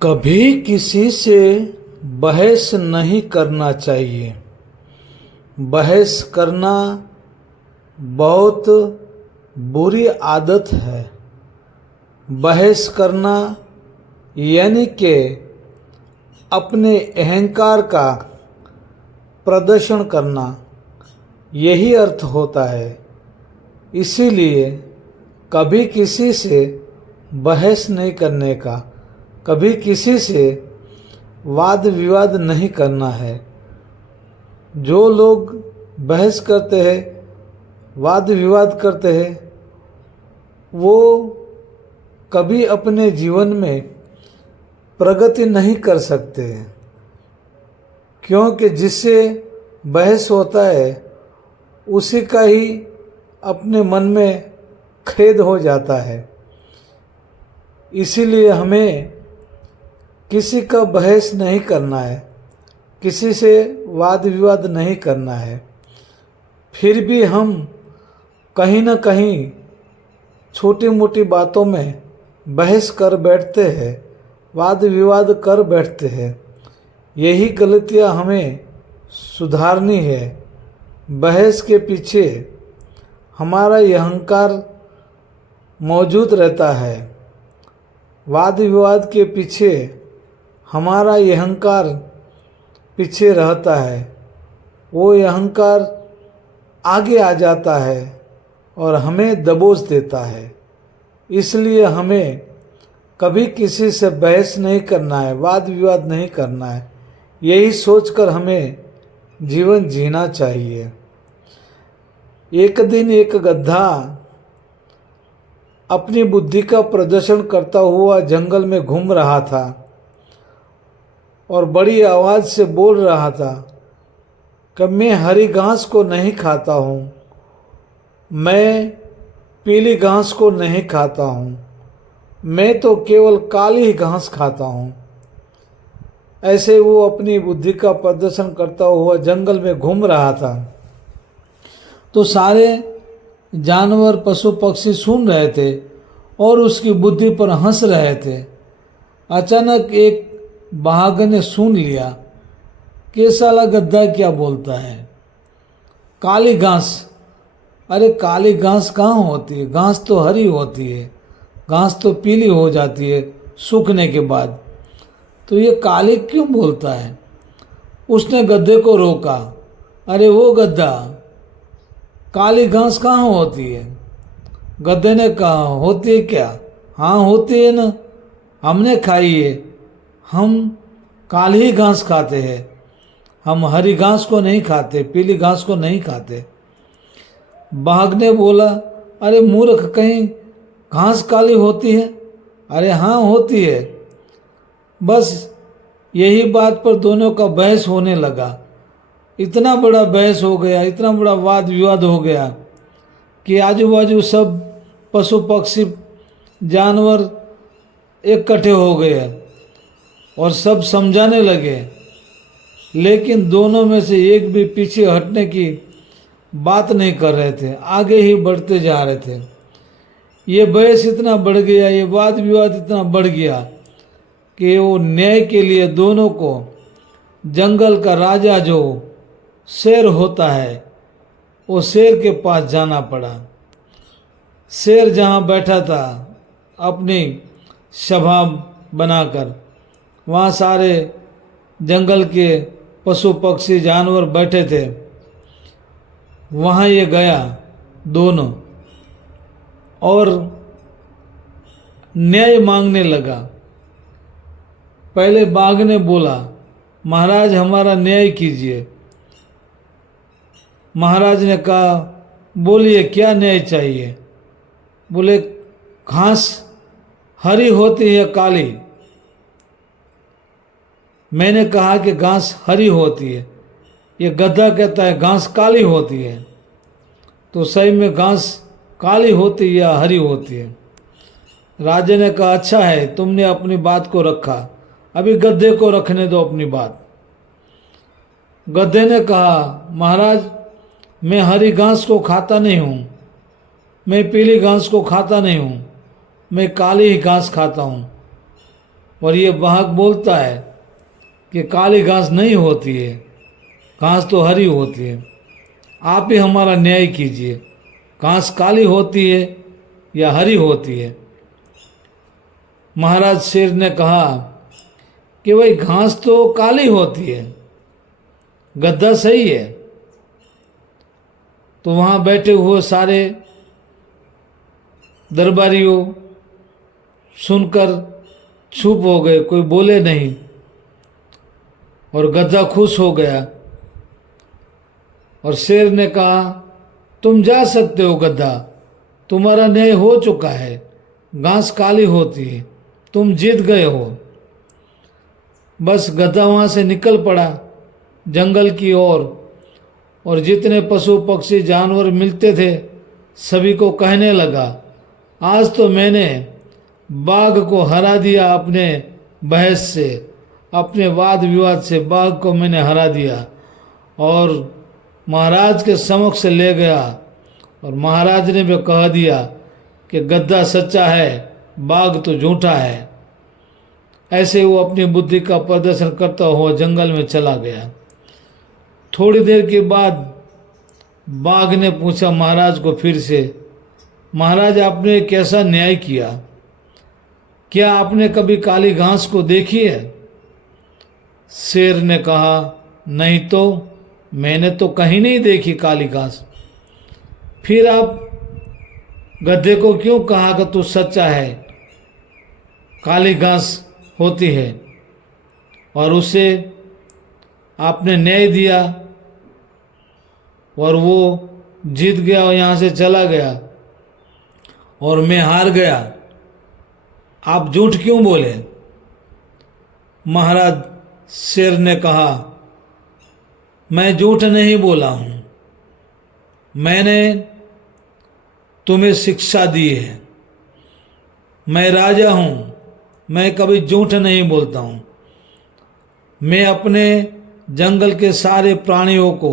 कभी किसी से बहस नहीं करना चाहिए। बहस करना बहुत बुरी आदत है। बहस करना यानी कि अपने अहंकार का प्रदर्शन करना, यही अर्थ होता है। इसीलिए कभी किसी से बहस नहीं करने का, कभी किसी से वाद विवाद नहीं करना है। जो लोग बहस करते हैं, वाद विवाद करते हैं, वो कभी अपने जीवन में प्रगति नहीं कर सकते, क्योंकि जिससे बहस होता है उसी का ही अपने मन में खेद हो जाता है। इसीलिए हमें किसी का बहस नहीं करना है, किसी से वाद विवाद नहीं करना है। फिर भी हम कहीं न कहीं छोटी मोटी बातों में बहस कर बैठते हैं, वाद विवाद कर बैठते हैं। यही गलतियां हमें सुधारनी है। बहस के पीछे हमारा अहंकार मौजूद रहता है। वाद विवाद के पीछे हमारा अहंकार पीछे रहता है। वो अहंकार आगे आ जाता है और हमें दबोच देता है। इसलिए हमें कभी किसी से बहस नहीं करना है, वाद विवाद नहीं करना है। यही सोचकर हमें जीवन जीना चाहिए। एक दिन एक गधा अपनी बुद्धि का प्रदर्शन करता हुआ जंगल में घूम रहा था और बड़ी आवाज़ से बोल रहा था कि मैं हरी घास को नहीं खाता हूँ, मैं पीली घास को नहीं खाता हूँ, मैं तो केवल काली ही घास खाता हूँ। ऐसे वो अपनी बुद्धि का प्रदर्शन करता हुआ जंगल में घूम रहा था। तो सारे जानवर पशु पक्षी सुन रहे थे और उसकी बुद्धि पर हंस रहे थे। अचानक एक बाघ ने सुन लिया कि साला गधा क्या बोलता है, काली घास। अरे काली घास कहाँ होती है, घास तो हरी होती है, घास तो पीली हो जाती है सूखने के बाद, तो ये काली क्यों बोलता है। उसने गधे को रोका। अरे वो गधा, काली घास कहाँ होती है। गधे ने कहा, होती है क्या। हाँ होती है ना, हमने खाई है, हम काली ही घास खाते हैं, हम हरी घास को नहीं खाते, पीली घास को नहीं खाते। बाघ ने बोला, अरे मूर्ख कहीं, घास काली होती है। अरे हाँ होती है। बस यही बात पर दोनों का बहस होने लगा। इतना बड़ा बहस हो गया, इतना बड़ा वाद विवाद हो गया कि आजू बाजू सब पशु पक्षी जानवर इकट्ठे हो गए और सब समझाने लगे, लेकिन दोनों में से एक भी पीछे हटने की बात नहीं कर रहे थे, आगे ही बढ़ते जा रहे थे। ये बहस इतना बढ़ गया, ये वाद विवाद इतना बढ़ गया कि वो न्याय के लिए दोनों को जंगल का राजा जो शेर होता है, वो शेर के पास जाना पड़ा। शेर जहाँ बैठा था अपनी सभा बनाकर, वहाँ सारे जंगल के पशु पक्षी जानवर बैठे थे। वहाँ ये गया दोनों और न्याय मांगने लगा। पहले बाघ ने बोला, महाराज हमारा न्याय कीजिए। महाराज ने कहा, बोलिए क्या न्याय चाहिए। बोले, घास हरी होती है काली। मैंने कहा कि घास हरी होती है, ये गधा कहता है घास काली होती है, तो सही में घास काली होती है या हरी होती है। राजा ने कहा, अच्छा है तुमने अपनी बात को रखा, अभी गधे को रखने दो अपनी बात। गधे ने कहा, महाराज मैं हरी घास को खाता नहीं हूँ, मैं पीली घास को खाता नहीं हूँ, मैं काली ही घास खाता हूँ। और ये बाघ बोलता है कि काली घास नहीं होती है, घास तो हरी होती है, आप ही हमारा न्याय कीजिए, घास काली होती है या हरी होती है। महाराज शेर ने कहा कि भाई घास तो काली होती है, गद्दा सही है। तो वहाँ बैठे हुए सारे दरबारियों सुनकर चुप हो गए, कोई बोले नहीं, और गद्दा खुश हो गया। और शेर ने कहा, तुम जा सकते हो गद्दा, तुम्हारा न्याय हो चुका है, घास काली होती है, तुम जीत गए हो। बस गधा वहाँ से निकल पड़ा जंगल की ओर, और जितने पशु पक्षी जानवर मिलते थे सभी को कहने लगा, आज तो मैंने बाघ को हरा दिया, अपने बहस से, अपने वाद विवाद से बाघ को मैंने हरा दिया और महाराज के समक्ष ले गया। और महाराज ने भी कह दिया कि गद्दा सच्चा है, बाघ तो झूठा है। ऐसे वो अपनी बुद्धि का प्रदर्शन करता हुआ जंगल में चला गया। थोड़ी देर के बाद बाघ ने पूछा महाराज को फिर से, महाराज आपने कैसा न्याय किया, क्या आपने कभी काली घास को देखी है? शेर ने कहा, नहीं तो, मैंने तो कहीं नहीं देखी काली घास। फिर आप गधे को क्यों कहा कि तू सच्चा है, काली घास होती है, और उसे आपने न्याय दिया और वो जीत गया और यहाँ से चला गया और मैं हार गया, आप झूठ क्यों बोले? महाराज शेर ने कहा, मैं झूठ नहीं बोला हूँ, मैंने तुम्हें शिक्षा दी है, मैं राजा हूँ, मैं कभी झूठ नहीं बोलता हूँ। मैं अपने जंगल के सारे प्राणियों को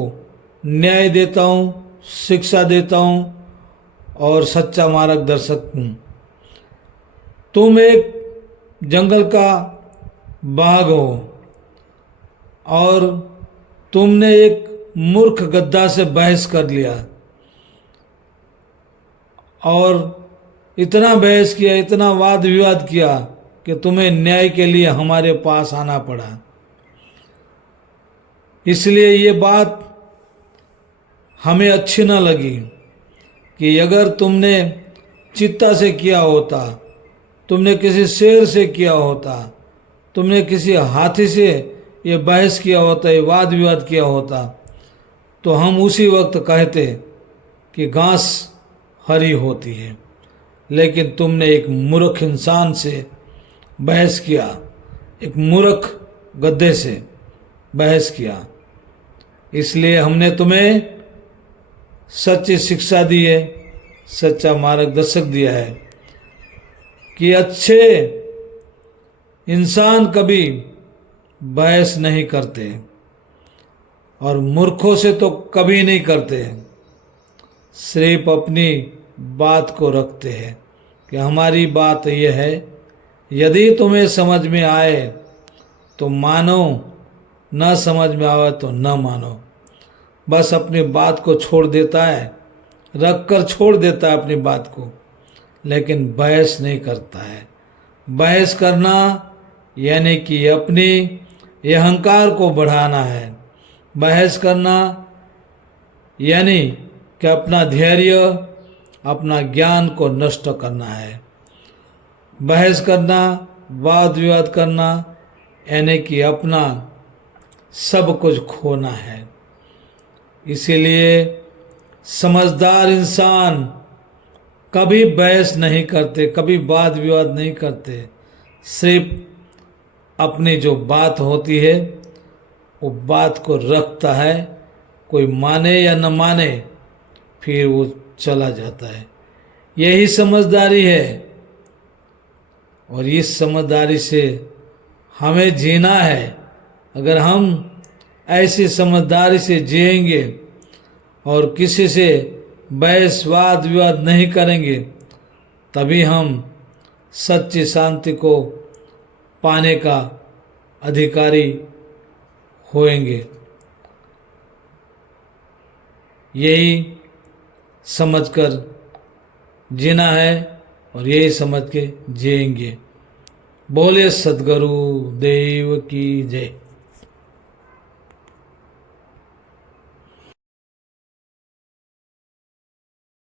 न्याय देता हूँ, शिक्षा देता हूँ और सच्चा मार्गदर्शक हूँ। तुम एक जंगल का बाघ हो और तुमने एक मूर्ख गद्दा से बहस कर लिया और इतना बहस किया, इतना वाद विवाद किया कि तुम्हें न्याय के लिए हमारे पास आना पड़ा। इसलिए ये बात हमें अच्छी न लगी कि अगर तुमने चित्ता से किया होता, तुमने किसी शेर से किया होता, तुमने किसी हाथी से ये बहस किया होता, ये वाद विवाद किया होता, तो हम उसी वक्त कहते कि घास हरी होती है। लेकिन तुमने एक मूर्ख इंसान से बहस किया, एक मूर्ख गद्दे से बहस किया, इसलिए हमने तुम्हें सच्ची शिक्षा दी है, सच्चा मार्गदर्शक दिया है कि अच्छे इंसान कभी बहस नहीं करते और मूर्खों से तो कभी नहीं करते, सिर्फ अपनी बात को रखते हैं कि हमारी बात यह है, यदि तुम्हें समझ में आए तो मानो, न समझ में आवे तो न मानो। बस अपनी बात को छोड़ देता है, रख कर छोड़ देता है अपनी बात को, लेकिन बहस नहीं करता है। बहस करना यानी कि अपनी अहंकार को बढ़ाना है। बहस करना यानी कि अपना धैर्य, अपना ज्ञान को नष्ट करना है। बहस करना, वाद विवाद करना यानी कि अपना सब कुछ खोना है। इसीलिए समझदार इंसान कभी बहस नहीं करते, कभी वाद विवाद नहीं करते, सिर्फ अपनी जो बात होती है वो बात को रखता है, कोई माने या न माने फिर वो चला जाता है। यही समझदारी है और इस समझदारी से हमें जीना है। अगर हम ऐसी समझदारी से जिएंगे और किसी से बहस वाद विवाद नहीं करेंगे, तभी हम सच्ची शांति को पाने का अधिकारी होएंगे। यही समझकर जीना है और यही समझ के जिएंगे। बोले सद्गुरु देव की जय।